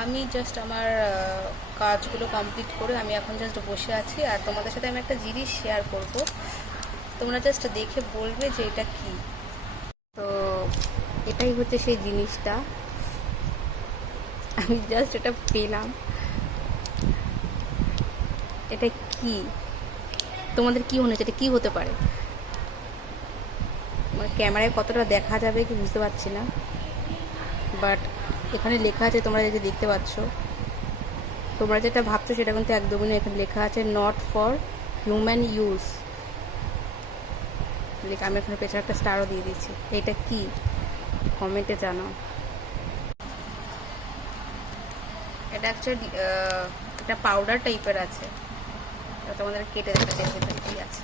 আমি জাস্ট আমার কাজগুলো কমপ্লিট করে আমি এখন জাস্ট বসে আছি, আর তোমাদের সাথে আমি একটা জিনিস শেয়ার করব। তোমরা জাস্ট দেখে বলবে যে এটা কি। তো এটাই হচ্ছে সেই জিনিসটা। আমি জাস্ট এটা পেলাম। এটা কি? তোমাদের কি মনে হচ্ছে এটা কি হতে পারে? মানে ক্যামেরায় কতটা দেখা যাবে কি বুঝতে পারছি না, বাট এখানে লেখা আছে, তোমরা যেটা দেখতে পাচ্ছ, তোমরা যেটা ভাবছো সেটা কিন্তু একদমই না। এখানে লেখা আছে নট ফর হিউম্যান ইউজ। লেখা, আমি এখানে পেছনে একটা স্টারও দিয়ে দিচ্ছি। এটা কি কমেন্টে জানাও। এটা অ্যাকচুয়ালি একটা পাউডার টাইপের আছে। তোমাদের কেটে দেখাতে কি আছে।